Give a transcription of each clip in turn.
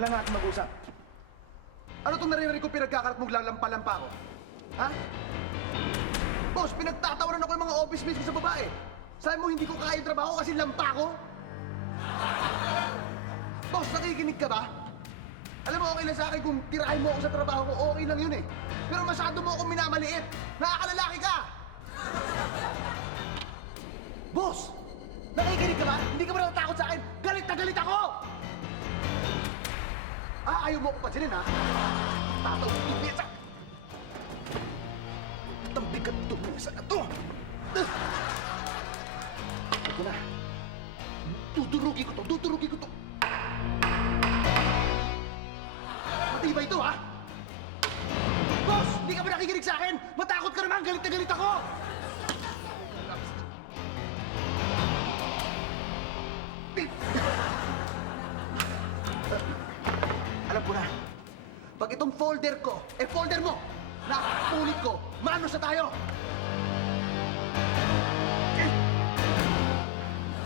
Kailangan natin mag-usap. Ano itong naririnig ko pinagkakarat mong lalampa-lampa ako? Ha? Boss, pinagtatawanan ako ng mga office mates ko sa babae. Sabi mo hindi ko kaya yung trabaho kasi lampa ko? Boss, nakikinig ka ba? Alam mo, okay lang sa akin kung tirahin mo ako sa trabaho ko, okay lang yun eh. Pero masyado mo akong minamaliit. Nakakalalaki ka! Boss! Nakikinig ka ba? Hindi ka ba natatakot sa akin? Galit na galit ako! Ayaw mo ako pansinin, ha? Tataw ko itong mesa! Ang bigat itong mesa na to! Ito na. Tuturugi ko to! Matibay ito, ha? Boss! Hindi ka ba nakikinig sa akin? Matakot ka naman! Galit na galit ako! Alam ko na. Pag itong folder ko, folder mo! Nakapulit ko! Manos na tayo!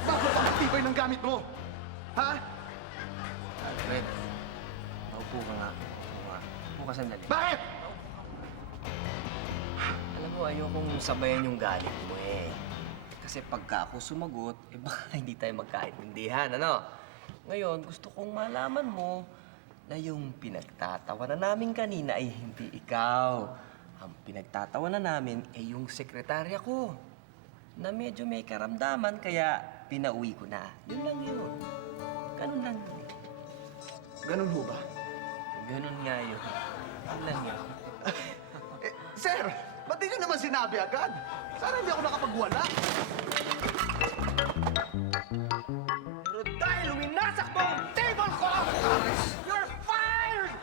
Bakit ang matibay ng gamit mo? Ha? Alfred, naupo ka nga. Upo ka sandali. Bakit? Alam mo, ayokong sabayan yung galit mo eh. Kasi pagka ako sumagot, baka hindi tayo magkaintindihan, ano? Ngayon, gusto kong malaman mo na yung pinagtatawanan namin kanina ay hindi ikaw. Ang pinagtatawanan namin ay yung sekretarya ko na medyo may karamdaman kaya pinauwi ko na. Yun lang yun. Ganun lang yun. Ganun ho ba? Ganun nga yun. Yun lang yun. Sir, ba't di nyo naman sinabi agad? Sana hindi ako nakapagwala. Pero dahil winasak mo ang table ko, you're fired!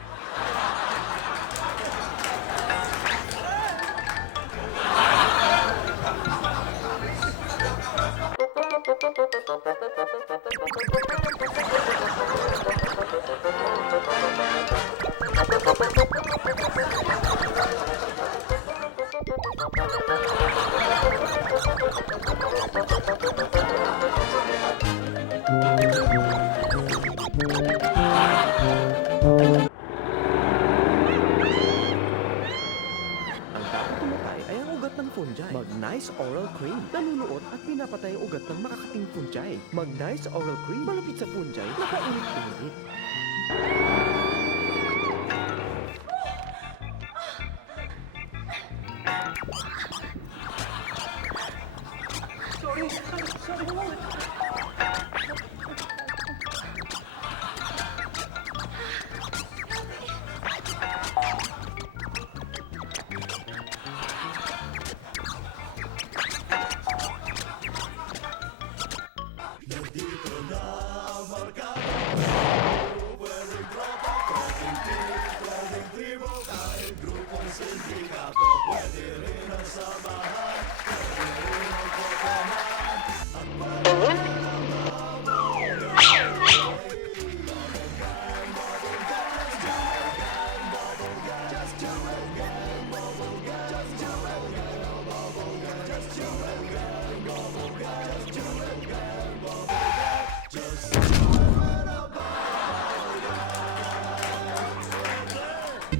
Ang dapat tumatay ay ang ugat ng fungi. Mag-Nice Oral Cream. Nanunuot at pinapatay ang ugat ng makakating fungi. Mag-Nice Oral Cream. Malapit sa fungi na paulit-ulit.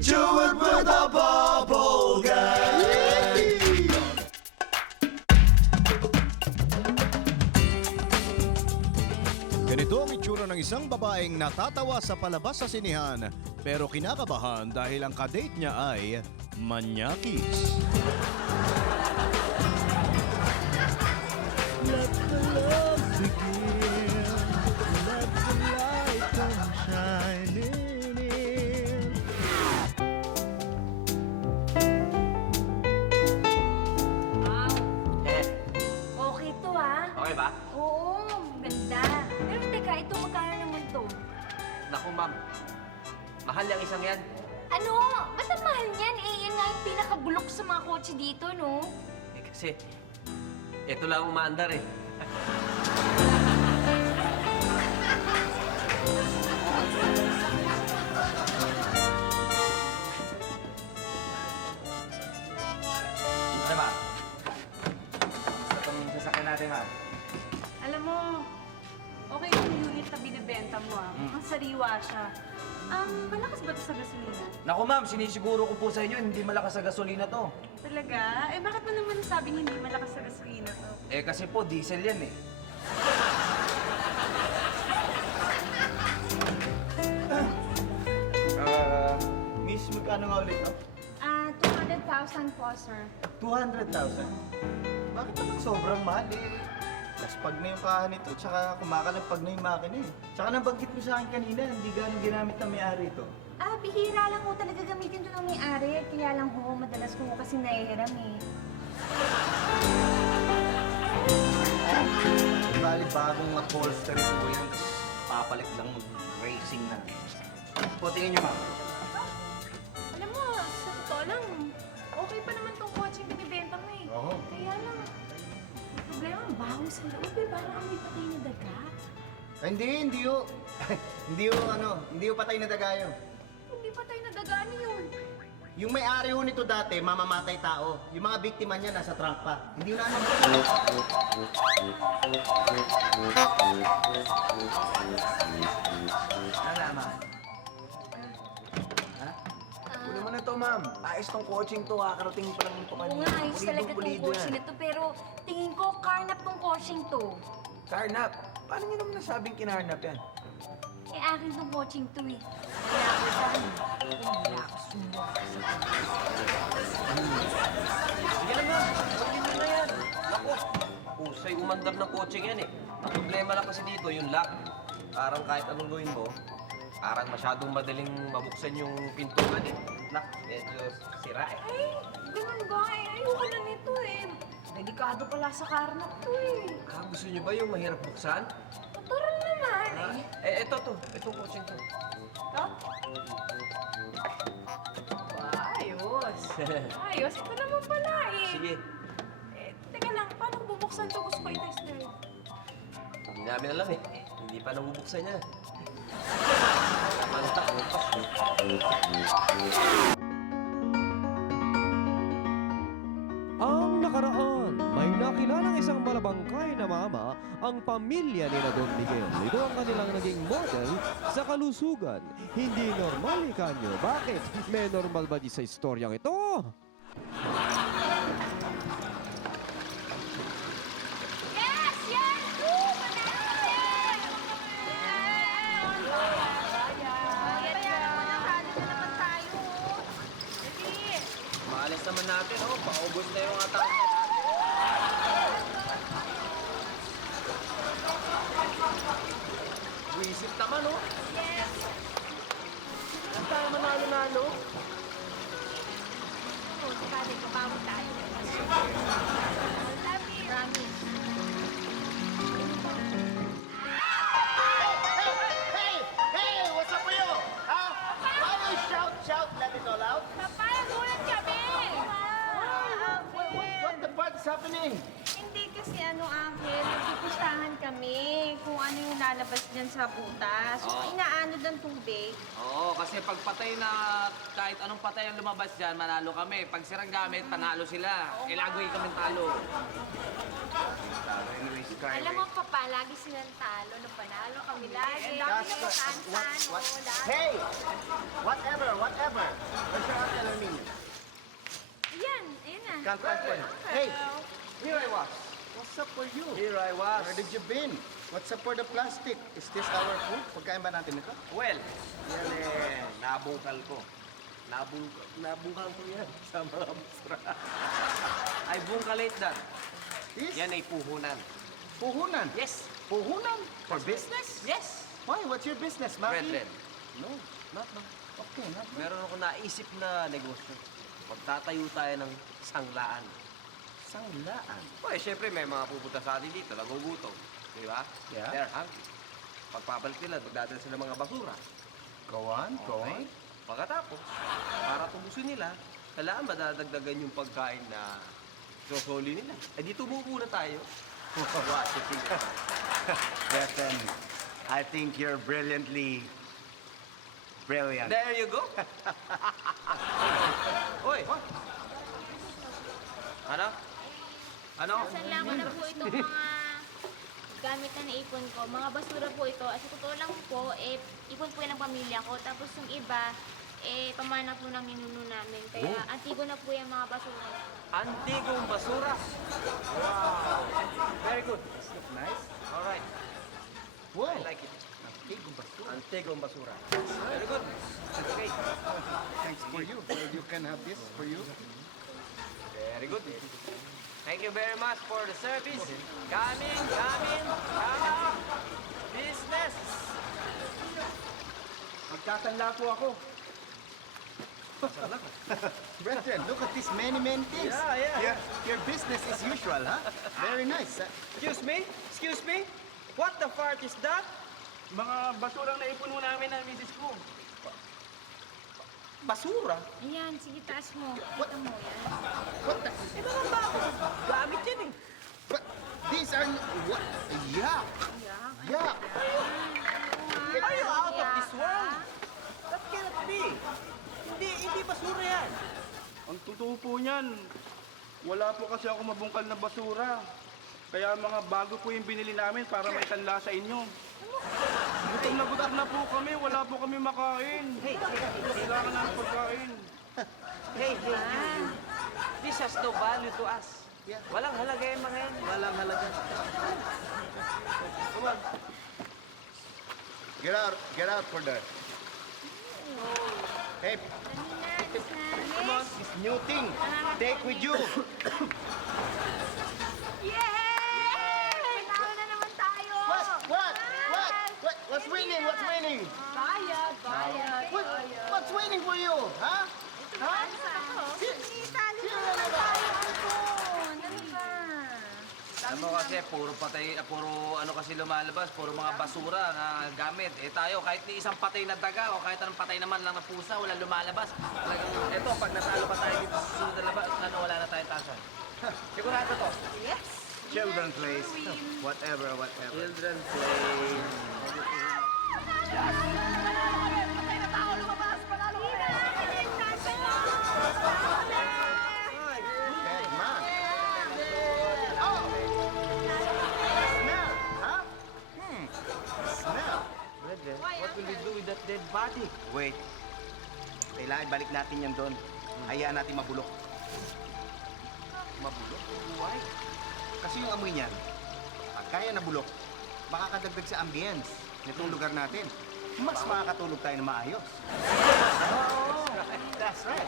Do it with a bubble gum! Ganito ang itsura ng isang babaeng natatawa sa palabas sa sinihan pero kinakabahan dahil ang kadate niya ay manyakis. Let the love begin. Let the light come shining in. Okay to, ah. Okay ba? Oo, ganda. Pero teka, ito magkano naman to? Naku, ma'am. Mahal yung isang yan. Ano? Ba't ang mahal niyan? Eh, yan nga yung pinakabulok sa mga kotse dito, no? Eh kasi, ito lang umaandar eh. Ano ba? Gusto itong sasakyan natin, ma'am. Alam mo, okay yung unit na binibenta mo ah. Mukhang sariwa siya. Malakas ba ito sa gasolina? Naku ma'am, sinisiguro ko po sa inyo, hindi malakas sa gasolina to. Talaga? Eh, bakit mo naman nasabing hindi malakas sa gasolina to? Eh kasi po, diesel yan eh. Miss, magkano nga ulit to? 200,000 po, sir. 200,000? Bakit naman sobrang mahal eh? Laspag na yung kahan nito, tsaka kumakalapag na yung makina eh. Tsaka nabanggit mo sa akin kanina, hindi ganun ginamit ng may-ari ito. Bihira lang ho talaga gamitin ito ng may-ari. Kaya lang ho, madalas ko ho kasi nahihiram eh. Bali, bagong upholstery po yan, tapos papalit lang racing na. O, tingin nyo ma'am. Alam mo, sa totoo lang, okay pa naman tong coaching binibenta mo eh. Oo. Kaya lang, problema, ang baho sa loob eh. Parang amoy patay na daga. Hindi ho. hindi ho patay na dagayo. Hindi patay na daga, ano yun? Yung may-ari ho nito dati, mamamatay tao. Yung mga biktima niya nasa trunk pa. Hindi ho na alam. Alama. Ha? Kunin mo na to, ma'am. Ayos tong coaching to. Kakarating pa lang ito Oo kanina. nga, ayos talaga tong Pulido-pulido coaching yan. na to. Pero tingin ko, carnap tong coaching to. Karnap. Paano niyo naman nasabing kinarnap yan? Eh, akin tong coaching to eh. Kaya ako dyan, hindi ako sumuha sa Sige na, ma'am. Gawin niyo na yan. Naku, pusay umandar ng coaching yan eh. Ang problema lang kasi dito, yung lock. Parang kahit anong gawin mo, parang masyadong madaling mabuksan yung pintuan eh. Lock, medyo sira eh. Ay, ganun ba? Eh, ayoko na nito eh. Delikado pala sa carnap to eh. Gusto niyo ba yung mahirap buksan? Natural naman eh. Itong coaching to. Ito? Ayos. Ayos, ito naman pala eh. Sige, Eh, teka lang, paano bubuksan to? Gusto ko i-test drive. hindi namin alam eh. Hindi pa nabubuksan niya. Tama na. Ang nakaraan, may nakilalang isang malabangkay na mama ang pamilya ni Don Miguel. Ito ang kanilang naging model sa kalusugan. Hindi normal, ikanyo. Bakit? May normal ba di sa istoryang ito? Yes! Yes! Woo! Panalo Maalis naman natin, oh. Paubos na yung atang. Buisit naman, oh. Yes! Ang tayo manalo-nalo. Oh, sakali, kapawa tayo. Love you. Promise. Hey! What's up with you? Huh? Why you shout, let it all out? Papaya, gulat kami! What the fuck is happening? Hindi kasi Angel, nagpupustahan kami kung ano yung lalabas dyan sa butas. So, Oo. inaano ng tubig. Oo, kasi pag patay na kahit anong patay ang lumabas dyan, manalo kami. Pag sirang gamit, panalo sila. Kailangan kami talo. Alam mo, Papa, lagi silang talo. Nung panalo kami lagi. Lagi That's na matansan. what? Oo, lagi. Hey! Whatever. Where's your Uncle Armin? Ayan, ayan na. Can't find him. Hey! Here I was. What's up for you? Here I was. Where did you been? What's up for the plastic? Is this our food? Pagkain ba natin ito? Well, yan nabungkal ko. Nabungkal ko yan sa mga mustra. I bungkalate that. This? Yan ay puhunan. Puhunan. Yes. Puhunan? For business? Yes. Why? What's your business, Maki? Brethren, No. not no. Okay, not bad. Meron ako naisip na negosyo. Magtatayo tayo ng sanglaan. Sanglaan. Well, syempre may mga pupunta sa atin dito, nagugutom. Di ba? Yeah. They're hungry. Pagpabalik nila, magdadala sila ng mga basura. Go on, go on. Pagkatapos, para tubusin nila, kailangan madadagdagan yung pagkain na sosoli nila. Eh di tumubo na tayo. What? You think? Bethan, I think you're brilliantly brilliant. There you go. Hoy! Ano? Ano? Saan lang ko na po itong mga gamit na naipon ko. Mga basura po ito. At sa totoo lang po, ipon po yan ng pamilya ko. Tapos yung iba, pamana po ng ninuno namin. Kaya antigo na po yung mga basura. Antigong basura. Wow. Very good. Nice. All right. Wow. I like it. Antigong basura. Very good. Okay. Thanks for you. You can have this for you. Very good. Thank you very much for the service. Coming, come up. Business. Magkakanla po ako. Brethren, look at this many things. Yeah. Your business as usual, huh? Very nice. Excuse me? What the fart is that? Mga basurang naipon mo namin ng misis ko. Basura? Ayan, sige, taas mo. Kita mo yan. Gamit yan eh. But these are what? Yuck. Yuck. Are you out of this world? That cannot be. Hindi basura yan. Ang totoo po niyan, wala po kasi ako mabungkal na basura. Kaya mga bago po yung binili namin para may tanla sa inyo. Gutom na po kami, wala po kami makain. Kailangan ng pagkain. Hey. This has no value to us. Walang halaga yan mga yan. Walang halaga. Come on. Get out for that. Hey, Come on. this new thing, take with you. Yay! Panalo na naman tayo! What's winning? What's winning? Bayad! What's winning for you? Huh? Huh? Talo na naman tayo, Anton! Ano ba? Alam mo kasi, puro ano kasi lumalabas, puro mga basura na gamit. Tayo, kahit ni isang patay na daga o kahit anong patay naman lang na pusa, wala lumalabas. Talagang, eto, pag natalo pa tayo dito sa susunod na labas, wala na tayong tasan. Sigurado to. Yes! Children place. Whatever. Children play. Okay, come on. Oh! Smell, huh? Smell. What will we do with that dead body? Wait. Kailangan balik natin yan doon. Hayaan natin mabulok. Mabulok? Why? Kasi yung amoy niyan, pag kaya nabulok, makakadagdag sa ambience nitong lugar natin. Mas makakatulog tayo na maayos. That's right.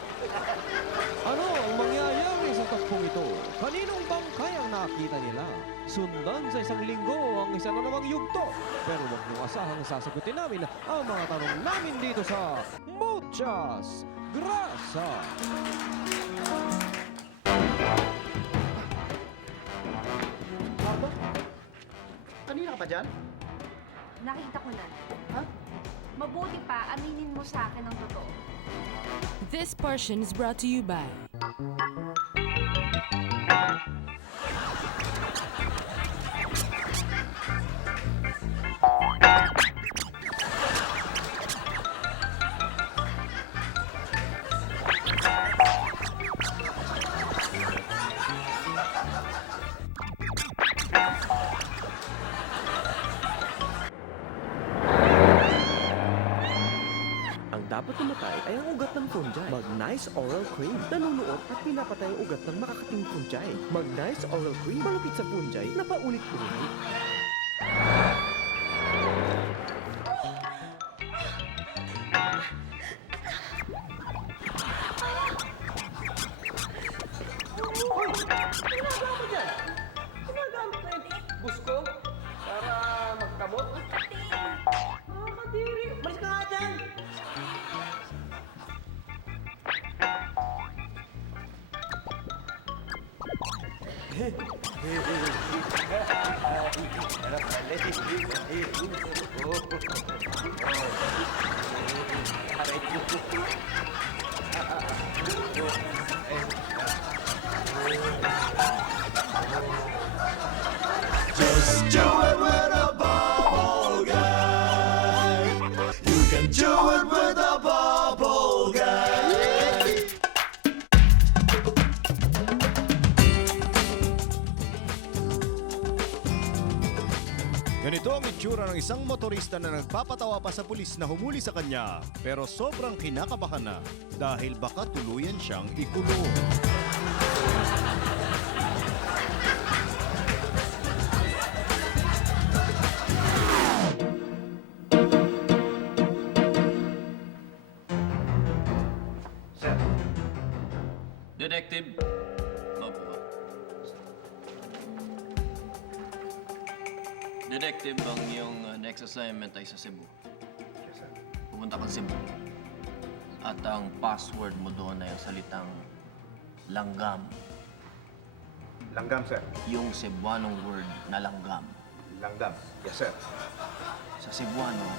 Ano ang mangyayari sa tagpong ito? Kaninong bangkay ang nakita nila? Sundan sa isang linggo ang isa na namang yugto. Pero huwag niyong asahang sasagutin namin ang mga tanong namin dito sa Muchas Grasa! Marco? Kanina ka pa dyan? Nakita ko na. Ha? Mabuti pa, aminin mo sa akin ang totoo. This portion is brought to you by Ang dapat tumatay ay ang ugat ng fungi. Mag-Nice Oral Cream. Nanunuot at pinapatay ang ugat ng makakating fungi. Mag-Nice Oral Cream. Malupit sa fungi na paulit-ulit. Ginagamit na yung busko para magkamot. Nakakadiri. Malis ka nga dyan. Just do it with a bubble guy. You can do it with a bubble guy. Ganito ang itsura ng isang motorista na nagpapatawa pa sa pulis na humuli sa kanya pero sobrang kinakabahan na dahil baka tuluyan siyang ikulong. Sir, Detective, opo. Detective, ang iyong next assignment ay sa Cebu. yes, sir. Pupunta ka sa Cebu. At ang password mo doon ay ang salitang langgam. Langgam, sir. Yung Cebuanong word na langgam. Langgam. Yes, sir. Sa Cebuano,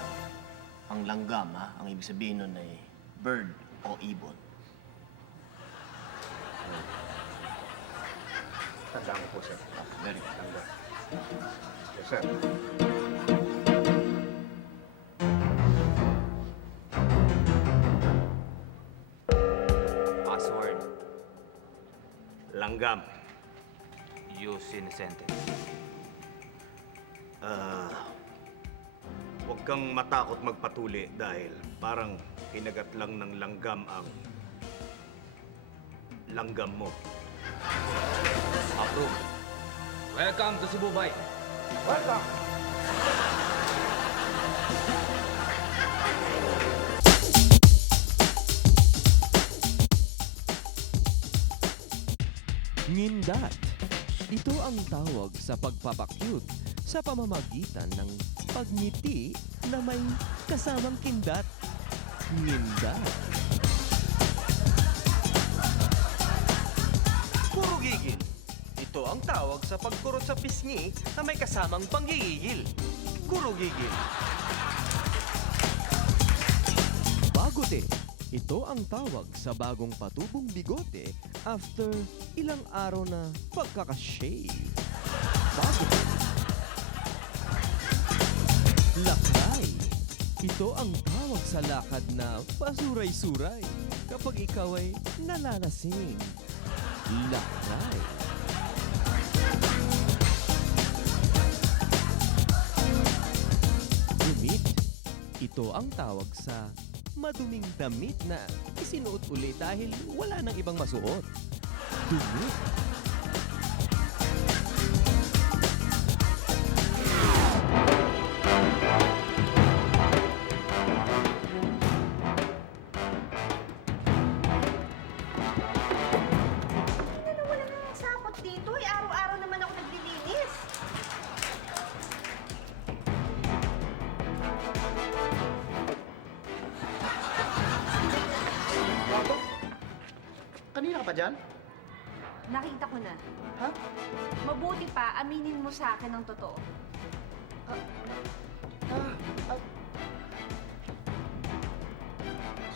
ang langgam, ang ibig sabihin nun ay bird o ibon. Tandaan ko po, sir. Very good. Langgam. Yes, sir. Password. Langgam. Use in sentence. Huwag kang matakot magpatuli dahil parang kinagat lang ng langgam ang langgam mo. Approve. Welcome to Cebu Bay. Welcome! Ngindat. Ito ang tawag sa pagpapakyut sa pamamagitan ng pagngiti na may kasamang kindat. Ngindat. Kurugigil. Ito ang tawag sa pagkurot sa pisngi na may kasamang panggigigil. Kurugigil. Bagote. Ito ang tawag sa bagong patubong bigote after ilang araw na pagkakashave. Bagote. Lakay. Ito ang tawag sa lakad na pasuray-suray kapag ikaw ay nalalasing. Lakay. Dumit. Ito ang tawag sa maduming damit na isinuot uli dahil wala nang ibang masuot. Dumit. Wala nang sapot dito eh. Araw-araw naman ako naglilinis. Kanina ka pa dyan? Nakita ko na. Ha? Mabuti pa, aminin mo sa akin ang totoo.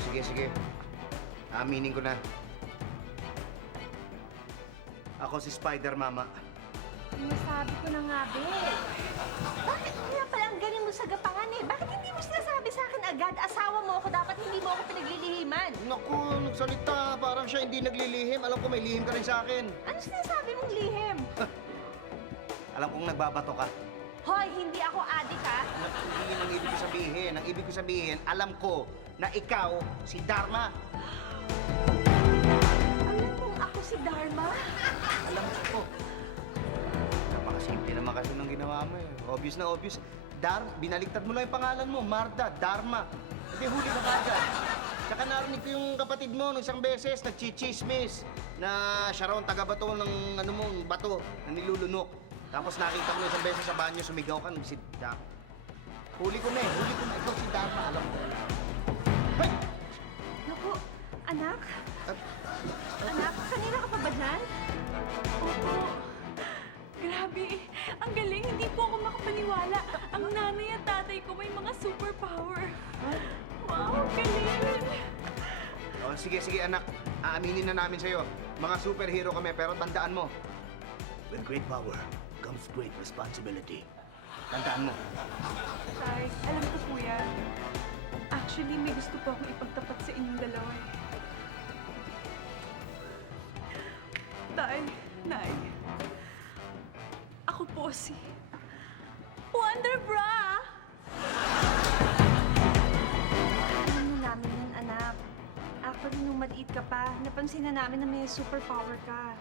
Sige, sige. Aminin ko na. Ako si Spider Mama. Sinasabi ko na nga, Be. Bakit nga pala ang galing mo sa gapangan eh? Bakit hindi mo sinasabi sa akin agad? Asawa mo ako, dapat hindi mo ako pinaglilihiman. Naku, nagsalita. Parang siya hindi naglilihim. Alam ko may lihim ka rin sa akin. Ano sinasabi mong lihim? Alam kong nagbabato ka. Hoy, hindi ako adik ha. Hindi yun ang ibig ko sabihin. Ang ibig ko sabihin, alam ko na ikaw si Dharma. Alam mong ako si Dharma? Alam ko. Napakasimple naman kasi nung ginawa mo eh. Obvious na obvious. Binaliktad mo lang yung pangalan mo. Marda, Dharma. Hindi, huli ka kagad. Tsaka narinig ko yung kapatid mo nung isang beses, nagchichismis na siya raw ang taga-bato ng ano mo, bato na nilulunok. Tapos nakita ko isang beses sa banyo, sumigaw ka, nagsidya. Huli ko na eh, huli ko na. Ikaw si Dharma, alam ko. Hoy! Naku, anak? Anak, kanina ka pa ba dyan? Opo. Grabe, ang galing. Hindi po ako makapaniwala. Ang nanay at tatay ko may mga superpower. Wow, galing. Oh, sige, sige anak. Aaminin na namin sa'yo. Mga superhero kami, pero tandaan mo. With great power comes great responsibility. Tandaan mo. Tay, alam ko po yan. Actually, may gusto po akong ipagtapat sa inyong dalawa eh. Tay, Nay, ako po si Wonder Bra! Alam na namin yun, anak. Actually, nung maliit ka pa, napansin na namin na may superpower ka.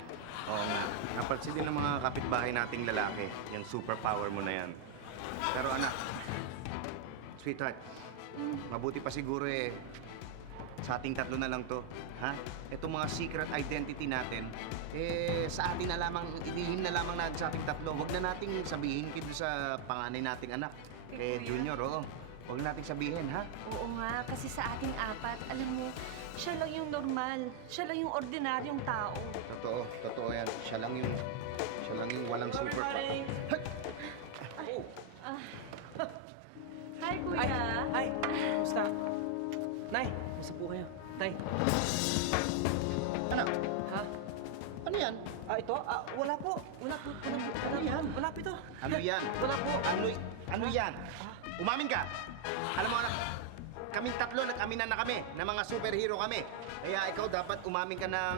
Oo nga. Napansin din ng mga kapitbahay nating lalaki. Yung superpower mo na yan. Pero anak, sweetheart, mabuti pa siguro sa ating tatlo na lang to. Ha? Itong mga secret identity natin, sa atin na lamang, ilihin na lamang natin sa ating tatlo. Huwag na nating sabihin kito sa panganay nating anak. Kay Junior, oo. Huwag na nating sabihin, ha? Oo nga, kasi sa ating apat, alam mo, siya lang yung normal. Siya lang yung ordinaryong tao. Totoo yan. Siya lang yung walang superpower. Hi, Kuya. Ay, kumusta? Nay, kumusta po kayo? Tay. Anak, Ha? ano yan? Ito? Wala po. Wala po. Wala po ito. Ano yan? Wala po. Ano yan? Umamin ka! Alam mo anak, kaming tatlo nag-aminan na kami na mga superhero kami. Kaya ikaw dapat umamin ka ng...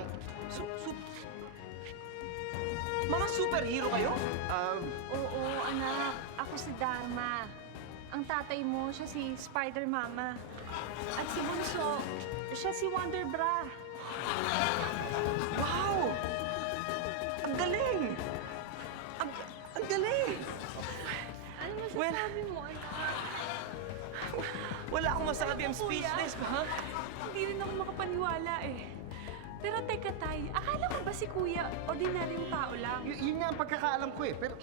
Mga superhero kayo? Oo, anak. Ako si Dharma. Ang tatay mo, siya si Spider Mama. At si Bunso, siya si Wonder Bra. Wow! Ang galing! Ang galing! Ano masasabi mo, anak? Wala akong masabi. I'm Kuya, speechless, ha? Hindi rin ako makapaniwala eh. Pero teka, Tay, akala ko ba si Kuya ordinaryong tao lang? Yun nga ang pagkakaalam ko Pero,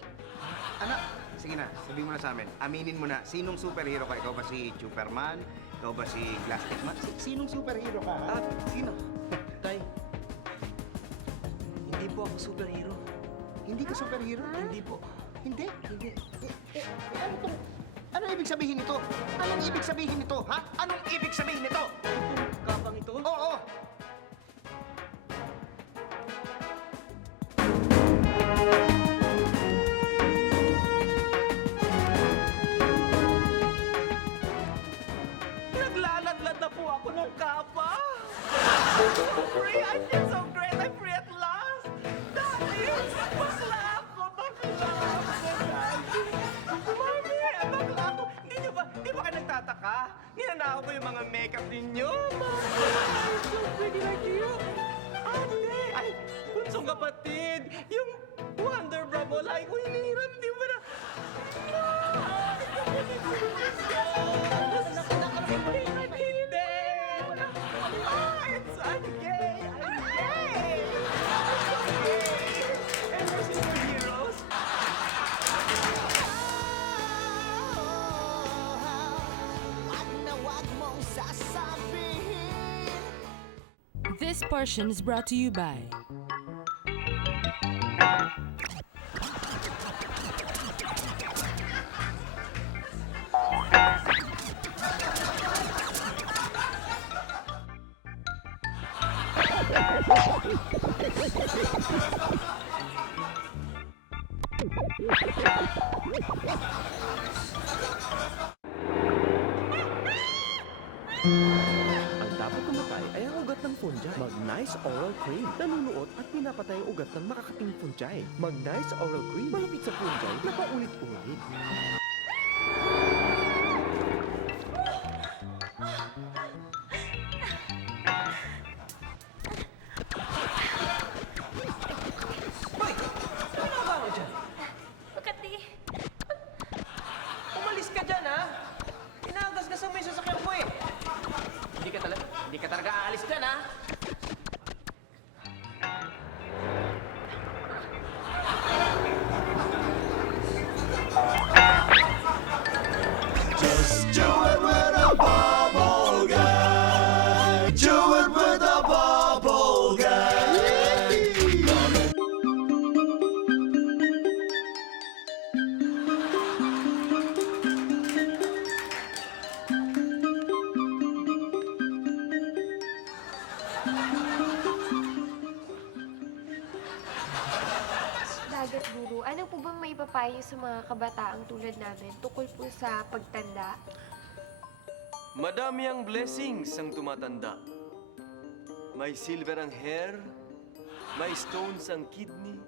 anak, sige na, sabihin mo na sa amin. Aminin mo na, sinong superhero ka? Ikaw ba si Superman? Ikaw ba si Plastic Man? Sinong superhero ka, ha? Sino? Tay, hindi po ako superhero. Hindi ka superhero? Hindi po. Hindi? Hindi. Ano to? Ano ibig sabihin nito? Anong ibig sabihin nito, ha? Anong ibig sabihin nito? Kapang ito? Oo! Naglaladlad na po ako ng kapa. So free! I feel so great! I'm free at last! Daddy! Bakla ako! Bakla ako! Daddy! Mami! Bakla ako! Hindi ba kayo nagtataka? Ninanakaw ko yung mga makeup ninyo. Mami! I'm so pretty like you! Ate! Ay! Bunsong kapatid! Yung Wonder Bra mo, like ko hinihiram, di ba na? This portion is brought to you by Ang dapat kumatay ay ang ugat ng fungi. Mag-Nice Oral Cream. Nanunuot at pinapatay ang ugat ng makakating fungi. Mag-Nice Oral Cream. Malapit sa fungi na paulit-ulit. Hoy! Ano ba mo dyan? Makati. Umalis ka dyan, ha? Inagasgasan mo yung sasakyan ko, eh. Hindi ka talaga aalis dyan, ha? Just do it with a bubble guy. Do it with a bubble guy. Dagat Guru, ano po bang maipapayo sa mga kabataang tulad namin tungkol po sa pagtanda? Madami ang blessings ang tumatanda. May silver ang hair, may stones ang kidney,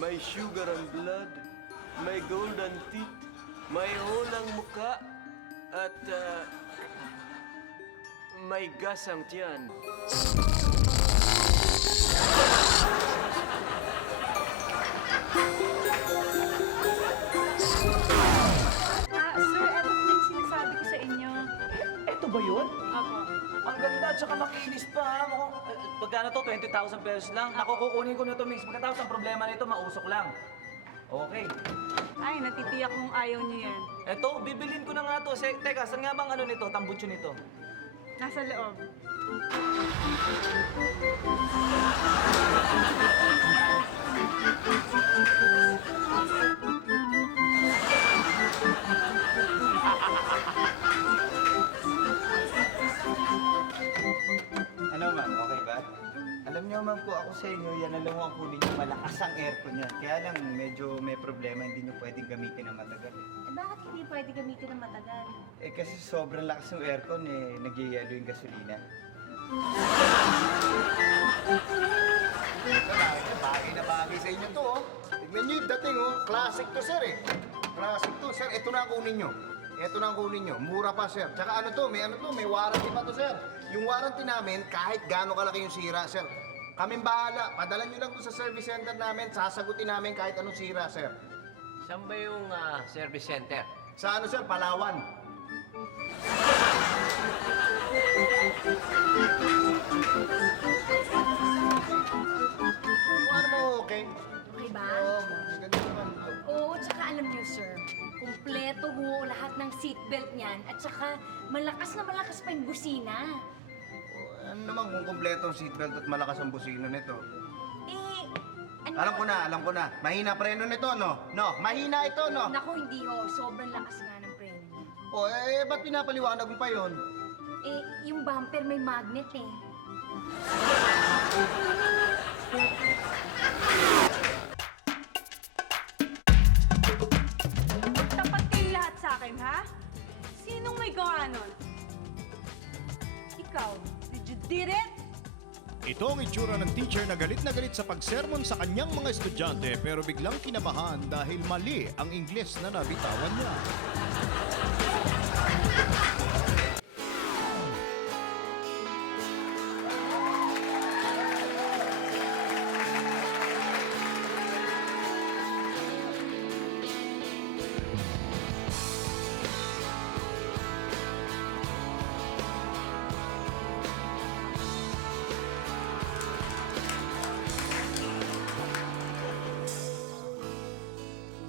may sugar ang blood, may gold ang teeth, may hulang muka at may gas ang tiyan. Sir, eto po yung sinasabi ko sa inyo. Eto ba yun? Opo. Ang ganda at saka makinis pa. Pagkano to? 20,000 pesos lang. Ako, kukunin ko na to, Mix. Pagkatapos ang problema nito, mausok lang. Okay. Ay, natitiyak kong ayaw niyo yan. Eto, bibilin ko na nga to. Teka, saan nga bang ano nito? Tambutso nito? Nasa loob. Ano ma'am, okay ba? Alam niyo ma'am po ako sa inyo, yan alam mo ang kunin niyo, malakas ang aircon niya. Kaya lang medyo may problema, hindi niyo pwedeng gamitin ng matagal. Eh, bakit hindi pwede gamitin ng matagal? Eh kasi sobrang lakas ng aircon nagyayalo yung gasolina. Bagay na bagay sa inyo to, oh. Tignan niyo yung dating, oh. Classic to, sir, eh. Classic to, sir. Ito na ang kunin niyo. Ito na ang kunin niyo. Mura pa, sir. Tsaka ano to, may warranty pa to, sir. Yung warranty namin, kahit gaano kalaki yung sira, sir. Kaming bahala. Padala niyo lang to sa service center namin. Sasagutin namin kahit anong sira, sir. Saan ba yung service center? Sa ano, sir? Palawan. Ano mo, okay? Okay ba? Oo, maganda naman. Oo, tsaka alam niyo, sir, kumpleto ho lahat ng seatbelt niyan at tsaka malakas na malakas pa yung busina. Ano naman kung kumpleto ang seatbelt at malakas ang busina nito? Eh, ano? Alam ko na. Mahina preno nito, no? No, mahina ito, no? Naku, hindi ho. Sobrang lakas nga ng preno niya. O, ba't pinapaliwanag mo pa yun? Eh, yung bumper may magnet eh. Tapat kayong lahat sa akin, ha? Sinong may gawa nun? Ikaw, did you did it? Ito ang itsura ng teacher na galit sa pagsermon sa kanyang mga estudyante pero biglang kinabahan dahil mali ang Ingles na nabitawan niya.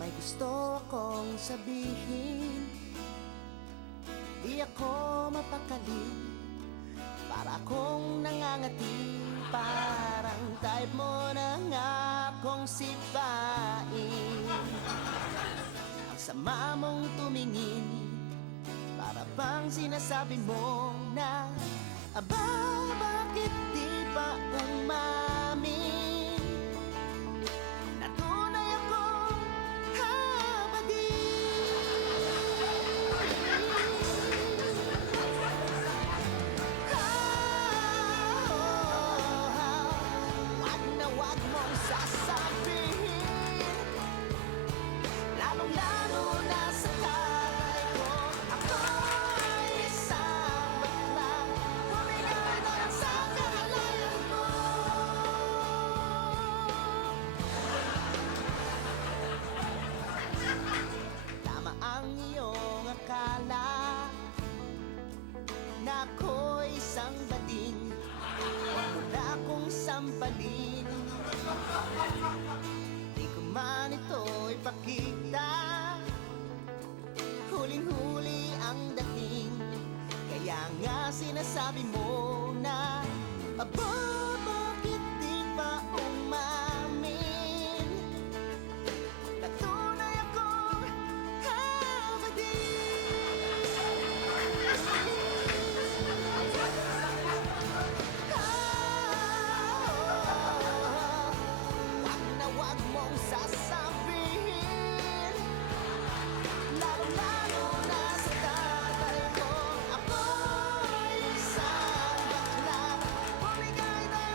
May gusto akong sabihin, di ako mapakali, para akong nangangati, parang type mo na nga akong sipain. Ang sama mong tumingin, para bang sinasabi mo na, aba, bakit di pa umamin? Natunay akong wag na wag mong sasabihin, lalong-lalo na sa tatay ko, ako'y isang bakla, huminga na sa kahalayan mo. Tama ang iyong akala na ako'y isang bading, huwag mo na akong sampalin. Di ko man ito ipakita, huling-huli ang dating, kaya nga sinasabi mo na, aba, bakit di pa umamin? Natunay akong wag na wag mong sasabihin, lalo-lalo na sa tatay ko, ako'y isang bakla, bumigay na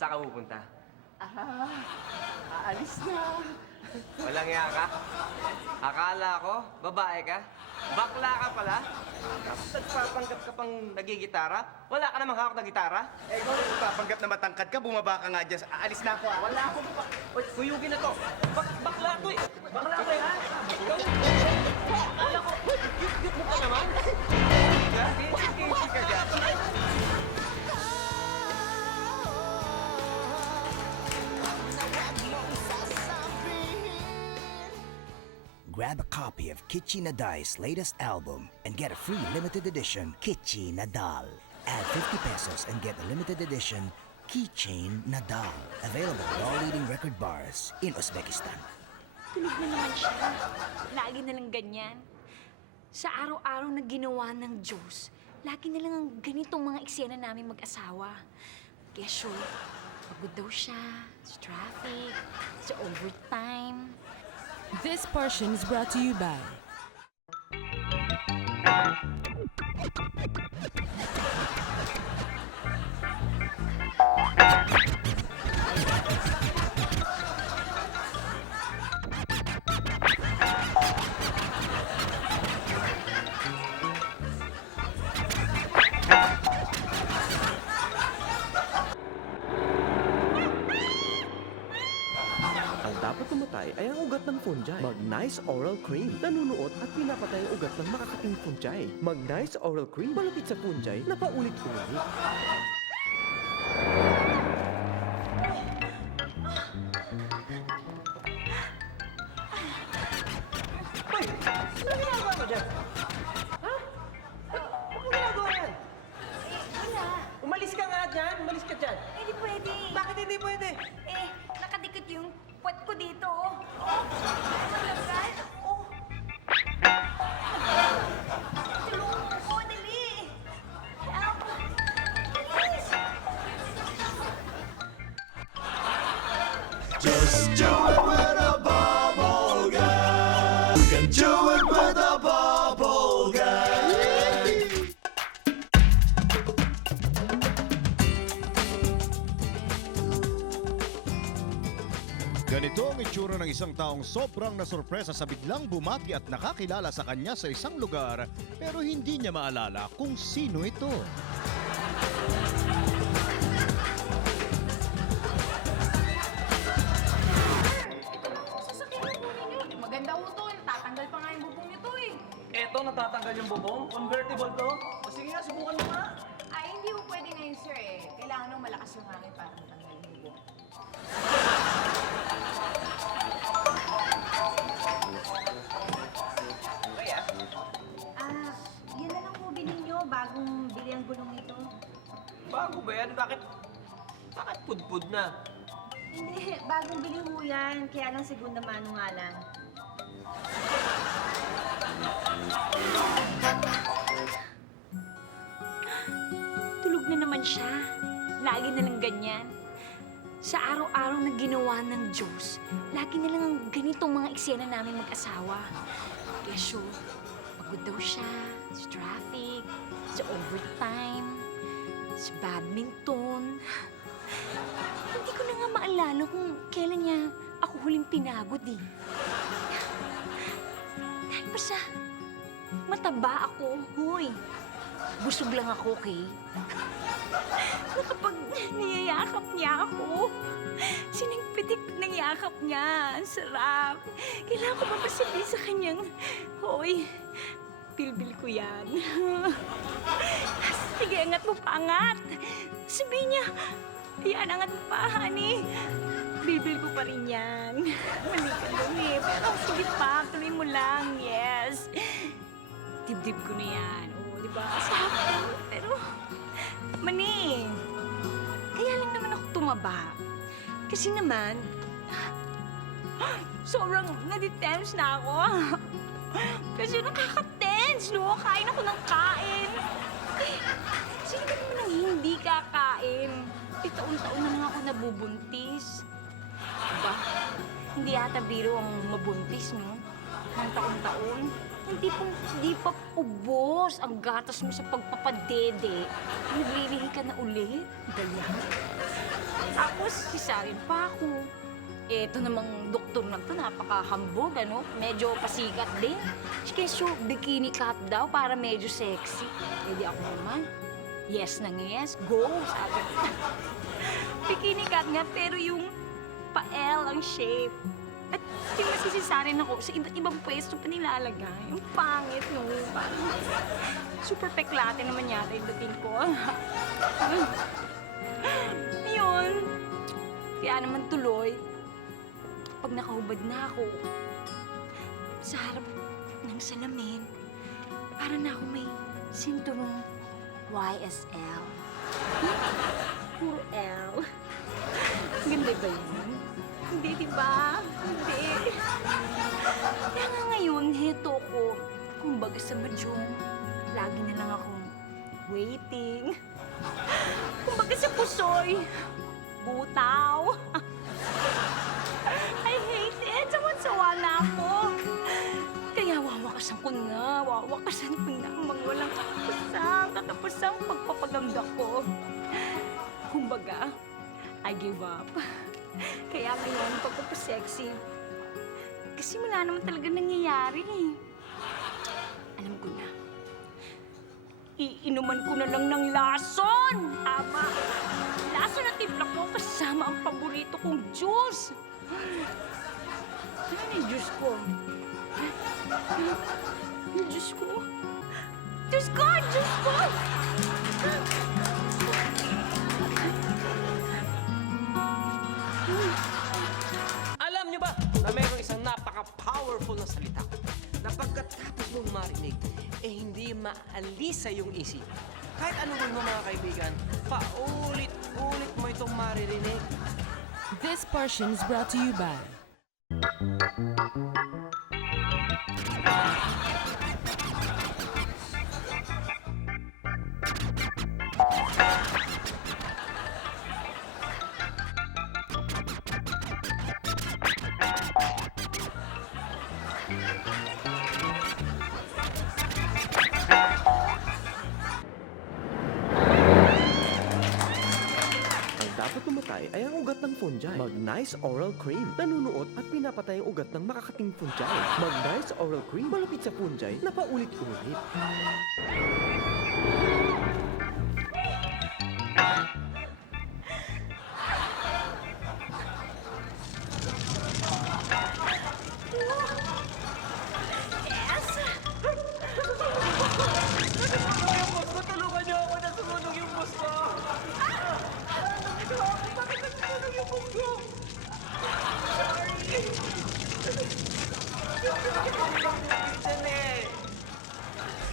Saan ka pupunta? Aalis na. Walang iya ka? Akala ko, babae ka? Bakla ka pala? Tapos nagpapanggap ka pang nagigitara? Wala ka namang hawak na gitara? Eh, ikaw rin papanggap na matangkad ka, bumaba ka nga dyan. Aalis na ako. Wala akong Uy, kuyugin na to. Bakla to eh. Bakla ko eh, ha? Ikaw. Wala ko. Cute mo ka naman. Easy ka dyan. Grab a copy of Kichi Nadai's latest album and get a free limited edition Kichi Nadal. Add 50 pesos and get a limited edition Keychain Nadal. Available at all leading record bars in Uzbekistan. Tulog na naman siya. Lagi na lang ganyan. Sa araw-araw na ginawa ng Diyos, lagi na lang ang ganitong mga eksena namin mag-asawa. Kaya sure, pagod daw siya, sa traffic, sa overtime. This portion is brought to you by Ang dapat pumatay ay ang ugat ng fungi. Mag-Nice Oral Cream. Nanunuot at pinapatay ang ugat ng makakating fungi. Mag-Nice Oral Cream. Malapit sa fungi na paulit-ulit. Hoy! Ano ginagawa mo dyan? Ha? Ba't mo ginagawa yan? Wala. Umalis ka nga dyan! Umalis ka dyan! Hindi pwede. Bakit hindi pwede? Nakadikit yung puwet ko dito, oh. Oh, malagal. Oh. Tulungan mo ko, dali. Help. Bilis. Just do it with a bubble guy. You can do it with a bubble guy. Ganito ang itsura ng isang taong sobrang nasurpresa sa biglang bumati at nakakilala sa kanya sa isang lugar pero hindi niya maalala kung sino ito. Sasakyan po ninyo. Maganda ho to. Tatanggal pa nga yung bubong nito eh. Eto, natatanggal yung bubong. Convertible to. O sige nga, subukan mo nga. Ay, hindi ho pwede ngayon, sir eh. Kailangan nung malakas yung hangin para matanggal yung bubong. Yan na lang po bilhin nyo bagong bili ang gulong nito. Bago ba yan? Bakit pudpud na? Hindi, bagong bili ho yan. Kaya lang segunda mano nga lang. Tulog na naman siya. Lagi na lang ganyan. Sa araw-araw na ginawa ng Diyos, lagi na lang ang ganitong mga eksena namin mag-asawa. Kaya sure, pagod daw siya sa traffic, sa overtime, sa badminton. Hindi ko na nga maalala kung kailan niya ako huling pinagod eh. Dahil pa sa mataba ako, huy. Busog lang ako, okay? Na kapag niyayakap niya ako, sinigpitik ng yakap niya. Ang sarap. Kailangan ko mapasabi sa kanyang, hoy, bilbil ko yan. Sige, angat mo pa, angat. Sabihin niya, ayan, angat mo pa, honey. Bilbil ko pa rin yan. Mali ka doon eh. Pero sige pa, tuloy mo lang, yes. Dibdib ko na yan. Oo, di ba? Sarap. Pero, mani, kaya lang naman ako tumaba. Kasi naman, sobrang nadi-tense na ako. Kasi nakaka-tense, no? Kain ako ng kain. Sino ka naman ang hindi kakain? Taon-taon na lang ako nabubuntis. Diba? Hindi yata biro ang mabuntis, no? Ng taon-taon. Hindi pa ubos ang gatas mo sa pagpapadede. Naglilihi ka na ulit. Ganyan. Tapos, sisarin pa ako. Ito namang doktor na to, napakahambog, ano? Medyo pasikat din. Keso, bikini cut daw para medyo sexy. Eh di ako naman, yes na yes, go, sabi ko. Bikini cut nga, pero yung pa-L ang shape. At pinasisisarin ako sa iba't ibang pwesto pa nilalagay. Ang pangit, no? Parang super peklate naman yata yung dating ko. Yun. Kaya naman tuloy, pag nakahubad na ako sa harap ng salamin, para na ako may sinturong YSL. Puro L. Ganda ba yun? Hindi, di ba? Hindi. Kaya nga ngayon, heto ko. Kumbaga sa madyong, lagi na lang akong waiting. Kumbaga sa pusoy, butaw. I hate it. Sawan-sawa na ako. Kaya wawakasan ko na ang mga walang katapusang pagpapaganda ko. Kumbaga, I give up. Kaya ngayon, pagpapasexy, kasi wala naman talaga nangyayari eh. Alam ko na. Iinuman ko na lang ng lason! Ama! Lason na timpla ko kasama ang paborito kong juice! Ano yung juice ko? Yung juice ko? Diyos ko! Diyos ko! Alam niyo ba na mayroong isang napaka-powerful na salita na pagkatapos mong marinig, eh hindi maalis sa iyong isip. Kahit ano man mo mga kaibigan, paulit-ulit mo itong maririnig. This portion is brought to you by dapat pumatay ay ang ugat ng fungi. Mag-Nice Oral Cream. Nanunuot at pinapatay ang ugat ng makakating fungi. Mag-Nice Oral Cream. Malapit sa fungi na paulit-ulit. Tulungan niyo ako na sumunog yung bus ko! Bakit nagsunog yung bus ko? Sorry!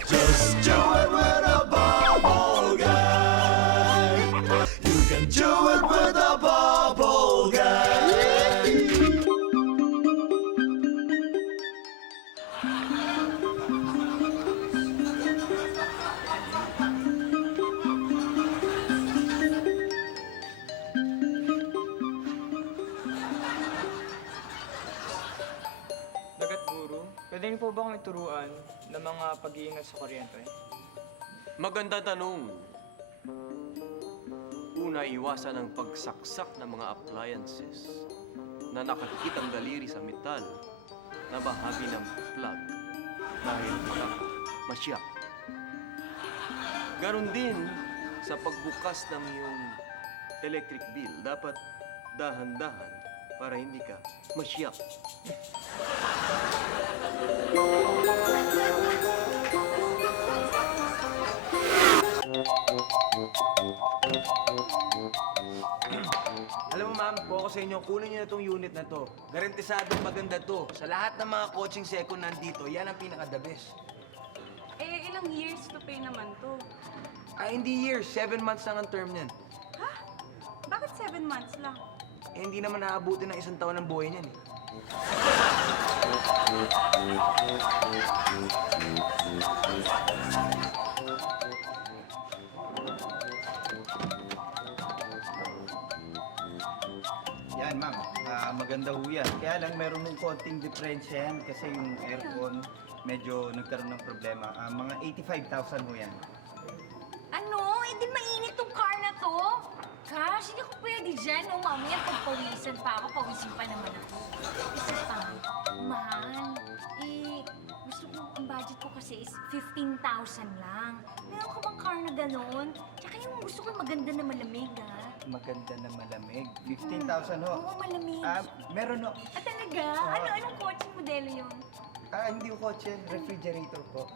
Just do it with a bubble guy. You can do it with a bubble guy. Dagat Guru, pwede niyo po ba akong ituruan ng mga pag-iingat sa kuryente? Maganda tanong. Una, iwasan ang pagsaksak ng mga appliances na nakakitang daliri sa metal na bahagi ng plug dahil baka masyak. Ganon din sa pagbukas ng iyong electric bill. Dapat dahan-dahan para hindi ka masyak. Alam mo ma'am, kung ako sa inyo, kunin niyo na itong unit na to. Garantisadong maganda to. Sa lahat ng mga coaching second nandito, yan ang pinaka-the best. Eh, ilang years to pay naman to? Ay, hindi years. 7 months lang ang term niyan. Ha? Bakit 7 months lang? Eh, hindi naman naabutin ng 1 taon ng buhay niyan eh. Yan, ma'am. Maganda ho yan. Kaya lang meron ng konting diferensya yan kasi yung aircon medyo nagkaroon ng problema. Mga 85,000 ho yan. Ano? Hindi mainit tong car na to? Crush, hindi ako pwede dyan. No, mamaya pagpawisan pa ako, pawisin pa naman ako. Isa pa, mahal. Gusto ko, ang budget ko kasi is 15,000 lang. Meron ka bang car na ganon? Tsaka yung gusto ko maganda na malamig, ha? Maganda na malamig. 15,000 ho. Oo, malamig. Meron ho. Ah, talaga? Anong kotse modelo yun? Hindi ko kotse. Refrigerator po.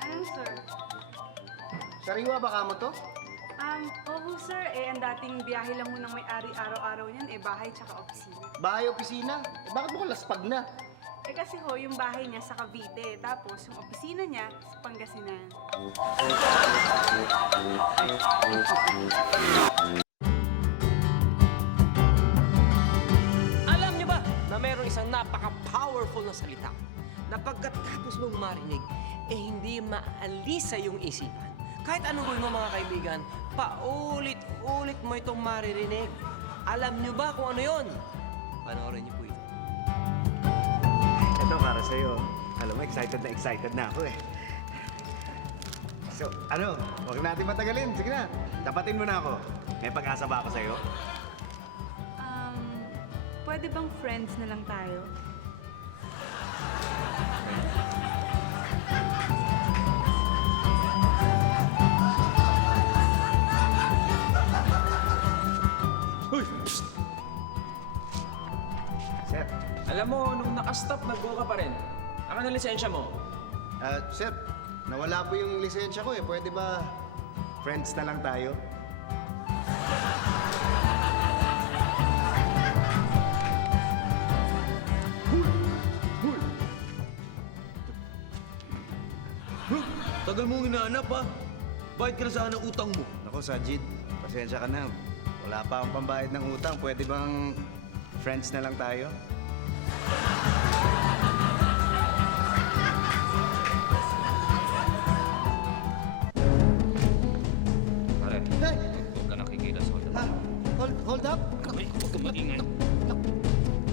Ano, sir? Sariwa ba kamo to? Oo, sir. Ang dating biyahe lang mo ng may-ari araw-araw niyan, bahay tsaka opisina. Bahay opisina? Bakit mo laspag na? Kasi ho, yung bahay niya sa Cavite, tapos yung opisina niya sa Pangasinan. Alam niyo ba na mayroong isang napaka-powerful na salita na pagkatapos mong marinig, hindi maalis sa iyong isipan. Kahit anong gawin mo mga kaibigan, paulit-ulit mo itong maririnig. Alam niyo ba kung ano yon? Panoorin niyo po ito. Ito para sa'yo. Alam mo, excited na ako eh. So, huwag natin matagalin. Sige na, tapatin mo na ako. May pag-asa ba ako sa'yo? Pwede bang friends na lang tayo? Sir. Alam mo, nung nakastop, nag-go ka pa rin. Aka na lisensya mo. Sir, nawala po yung lisensya ko eh. Pwede ba friends na lang tayo? Tagal mong hinahanap ha. Bayad ka na sana ng utang mo. Ako, Sajid, pasensya ka na. Wala pa akong pambayad ng utang. Pwede bang friends na lang tayo? Pare, huwag ka nakikita sa hotel. Hold up? Huwag ka magingay.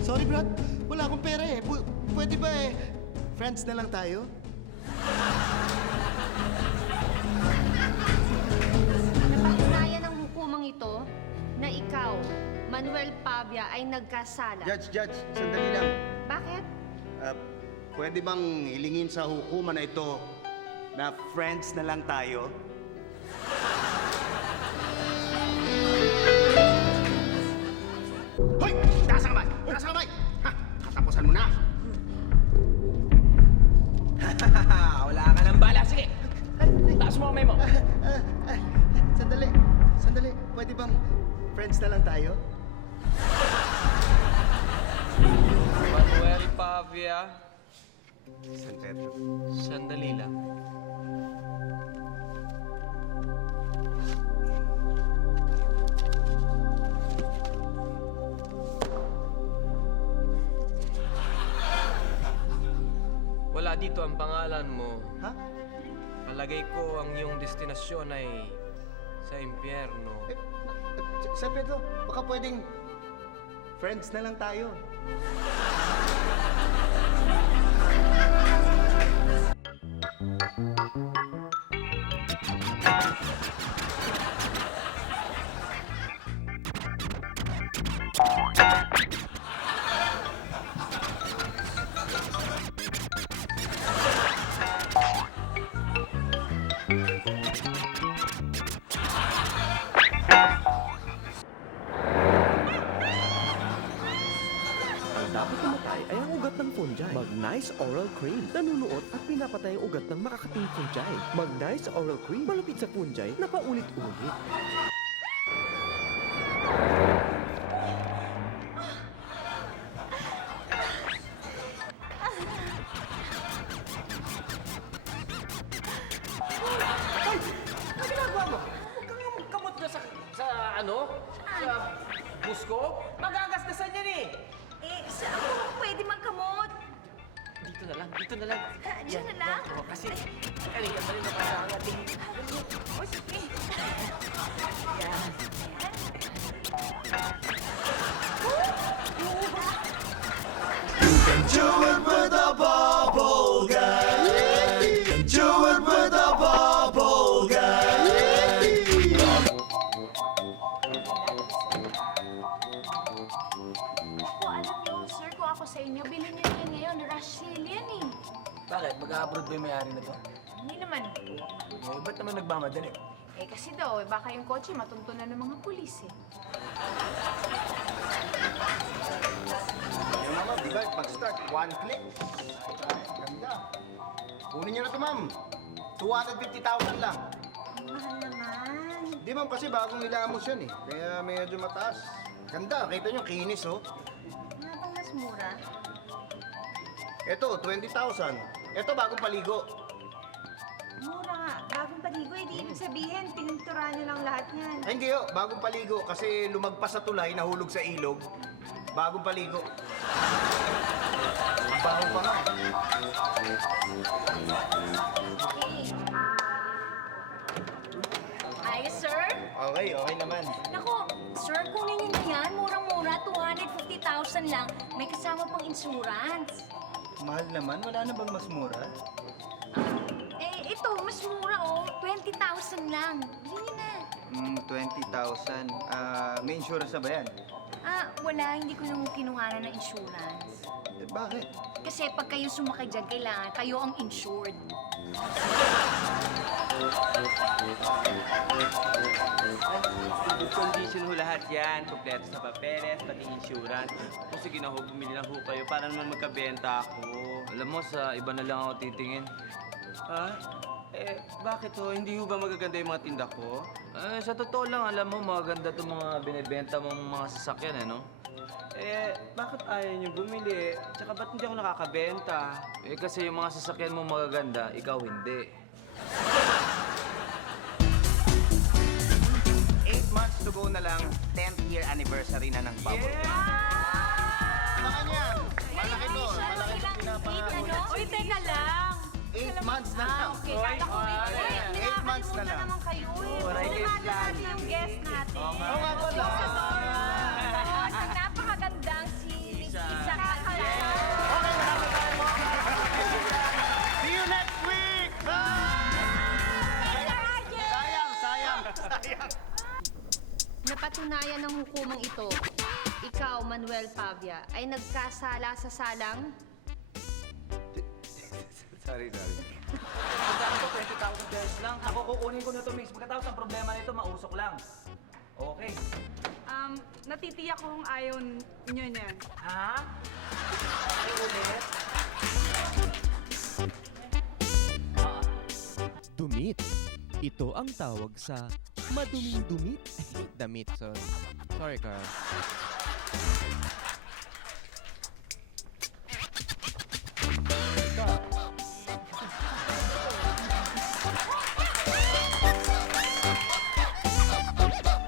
Sorry, Brad. Wala akong pera eh. Pwede ba friends na lang tayo? Napatunayan ng hukumang ito na ikaw, Manuel Pavia, ay nagkasala. Judge, sandali lang. Bakit? Pwede bang hilingin sa hukuman na ito na friends na lang tayo? Hoy! Taas ang kamay! Taas ang kamay! Ha! Katapusan mo na! Wala ka ng bala. Sige, taas mo kamay mo. Sandali. Pwede bang friends na lang tayo? Manuel Pavia, San Pedro. sandali lang. Wala dito ang pangalan mo. Ha? Palagay ko ang iyong destinasyon ay sa impyerno. San Pedro, baka pwedeng friends na lang tayo. Dapat mamatay ay ang ugat ng fungi. Mag-Nice Oral Cream. Nanunuot at pinapatay ang ugat ng makakating fungi. Mag-Nice Oral Cream. Malupit sa fungi na paulit-ulit. Ay! Ano ginagawa mo? Huwag kang magkamot na sa busko. Magagasdasan yan eh. Saan mo pwede magkamot? Dito dito na lang. Dito na lang. Diyan na lang? Oo, kasi kanina pa rin nakasangat eh. O, sige. Yan. You can do it with a bubble guy. You can do it with a bubble guy. Ako, alam niyo, sir, kung ako sa inyo, bilhin niyo yan ngayon. Rush sale yan eh. Bakit? Mag-abroad ba yung may-ari na to? Hindi naman. Eh, ba't naman nagmamadali? Eh, kasi daw, baka yung kotse matuntunan ng mga pulis eh. Yung naman, di ba? Pag-start, one click. Ganda. Kunin niyo na ito, ma'am. 250,000 lang. Mahal naman. Di ma'am, kasi bagong ilamos yan eh. Kaya medyo mataas. Ganda, kita niyo, kinis oh. Nga bang mas mura? Ito, 20,000. Ito, bagong paligo. Mura nga. Bagong paligo, eh, di ibig sabihin, pininturahan niyo lang lahat yan. Ay, hindi oh, bagong paligo. Kasi lumagpas sa tulay, nahulog sa ilog. Bagong paligo. Ang baho pa nga. Ayos, sir. Okay, okay naman. Naku, sir, kunin niyo na yan. Murang-mura, 250,000 lang. May kasama pang insurance. Mahal naman. Wala na bang mas mura? Eh, ito, mas mura, oh. 20,000 lang. Bilhin niyo na. 20,000. May insurance na ba yan? Ah, wala. Hindi ko nang kinuhanan ng insurance. Eh, bakit? Kasi pag kayo sumakay dyan, kailangan kayo ang insured. Good condition ho lahat yan. Kompleto sa papeles, pati insurance. Kung sige na ho, bumili na ho kayo para naman magkabenta ako. Alam mo, sa iba na lang ako titingin. Ha? Eh, bakit ho? Hindi ho ba magaganda yung mga tinda ko? Eh, sa totoo lang, alam mo, magaganda itong mga binibenta mong mga sasakyan, eh, no? Eh, bakit ayaw niyo bumili? Tsaka ba't hindi ako nakakabenta? Eh, kasi yung mga sasakyan mo magaganda, ikaw hindi. 8 months to go na lang, 10th year anniversary na ng Bubble. Saan yan? Malaki to. Malaki to pinapangako. Uy, teka lang. 8 months na lang. Okay, kala ko 8 months na lang. naman kayo eh. Alright, Sumahan yes, natin yung guest natin. Oo nga pala. Ang napakagandang si Miss Isa Kakala. See you next week! Sayang. Napatunayan ng hukumang ito, ikaw, Manuel Pavia, ay nagkasala sa salang Sorry. Magkano to? 20,000 pesos lang. Ako kukunin ko na to, Mix. Pagkatapos ang problema nito, mausok lang. Okay. Natitiyak kong ayaw nyo niyan. Ha? Ay, ulit? Dumit. Ito ang tawag sa maduming dumit. Damit, sorry. Sorry, Carl.